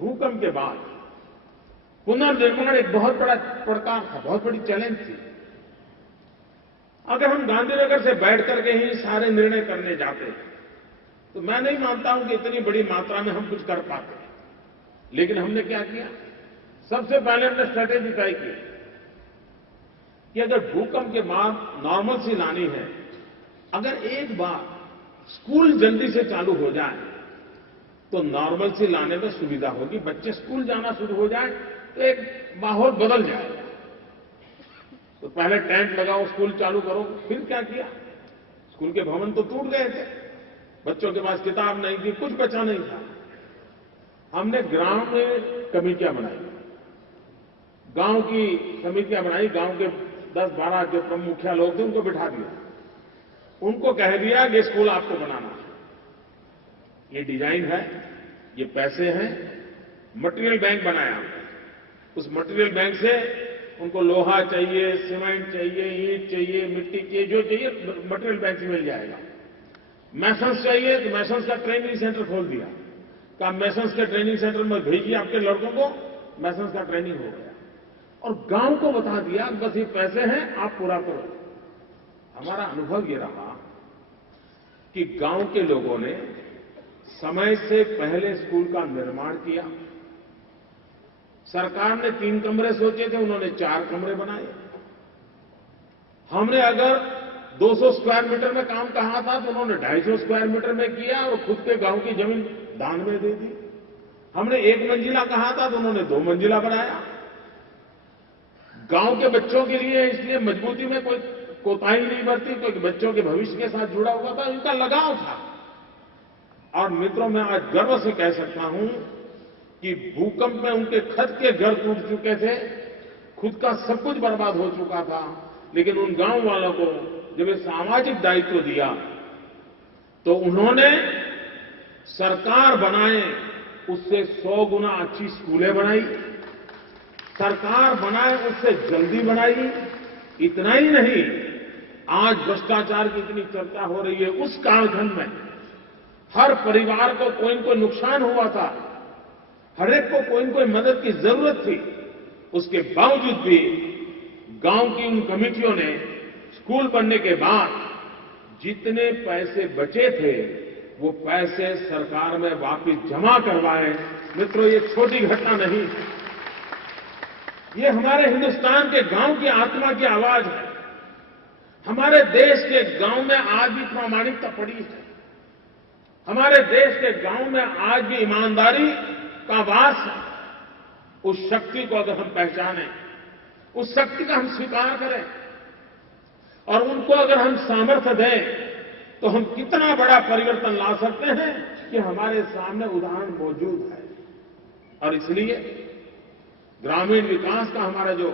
भूकंप के बाद पुनर्निर्माण एक बहुत बड़ा प्रकार था, बहुत बड़ी चैलेंज थी। अगर हम गांधीनगर से बैठ करके ही सारे निर्णय करने जाते तो मैं नहीं मानता हूं कि इतनी बड़ी मात्रा में हम कुछ कर पाते। लेकिन हमने क्या किया? सबसे पहले हमने स्ट्रैटेजी तय की कि अगर भूकंप के बाद नॉर्मलसी लानी है, अगर एक बार स्कूल जल्दी से चालू हो जाए तो नॉर्मलसी लाने में सुविधा होगी, बच्चे स्कूल जाना शुरू हो जाए तो एक माहौल बदल जाएगा। तो पहले टेंट लगाओ, स्कूल चालू करो। फिर क्या किया? स्कूल के भवन तो टूट गए थे, बच्चों के पास किताब नहीं थी, कुछ बचा नहीं था। हमने ग्राम में कमेटियां बनाई, गांव की समितियां बनाई, गांव के 10-12 जो प्रमुख मुखिया लोग थे उनको बिठा दिया, उनको कह दिया कि स्कूल आपको बनाना है, ये डिजाइन है, ये पैसे हैं। मटेरियल बैंक बनाया, उस मटेरियल बैंक से उनको लोहा चाहिए, सीमेंट चाहिए, ईंट चाहिए, मिट्टी चाहिए, जो चाहिए मटेरियल बैंक से मिल जाएगा। मैसन्स चाहिए तो मैसन्स का ट्रेनिंग सेंटर खोल दिया, कहा मैसन्स के ट्रेनिंग सेंटर में भेजिए आपके लड़कों को, मैसन्स का ट्रेनिंग हो गया। और गांव को बता दिया बस ये पैसे हैं, आप पूरा करो। हमारा अनुभव ये रहा कि गांव के लोगों ने समय से पहले स्कूल का निर्माण किया। सरकार ने 3 कमरे सोचे थे, उन्होंने 4 कमरे बनाए। हमने अगर 200 स्क्वायर मीटर में काम कहा था तो उन्होंने 250 स्क्वायर मीटर में किया और खुद के गांव की जमीन दान में दे दी। हमने 1 मंजिला कहा था तो उन्होंने 2 मंजिला बनाया। गांव के बच्चों के लिए इसलिए मजबूती में कोई कोताही नहीं बरती, क्योंकि बच्चों के भविष्य के साथ जुड़ा हुआ था, उनका लगाव था। और मित्रों, मैं आज गर्व से कह सकता हूं कि भूकंप में उनके खुद के घर टूट चुके थे, खुद का सब कुछ बर्बाद हो चुका था, लेकिन उन गांव वालों को जब ये सामाजिक दायित्व दिया तो उन्होंने सरकार बनाए उससे 100 गुना अच्छी स्कूलें बनाई, सरकार बनाए उससे जल्दी बनाई। इतना ही नहीं, आज भ्रष्टाचार की इतनी चर्चा हो रही है, उस कालखंड में हर परिवार को कोई न कोई नुकसान हुआ था, हर एक को कोई न कोई मदद की जरूरत थी। उसके बावजूद भी गांव की उन कमेटियों ने स्कूल बनने के बाद जितने पैसे बचे थे वो पैसे सरकार में वापस जमा करवाए। मित्रों, ये छोटी घटना नहीं है, ये हमारे हिंदुस्तान के गांव की आत्मा की आवाज है। हमारे देश के गांव में आज भी प्रामाणिकता पड़ी है, हमारे देश के गांव में आज भी ईमानदारी का वास है। उस शक्ति को अगर हम पहचानें, उस शक्ति का हम स्वीकार करें और उनको अगर हम सामर्थ्य दें तो हम कितना बड़ा परिवर्तन ला सकते हैं कि हमारे सामने उदाहरण मौजूद है। और इसलिए ग्रामीण विकास का हमारा जो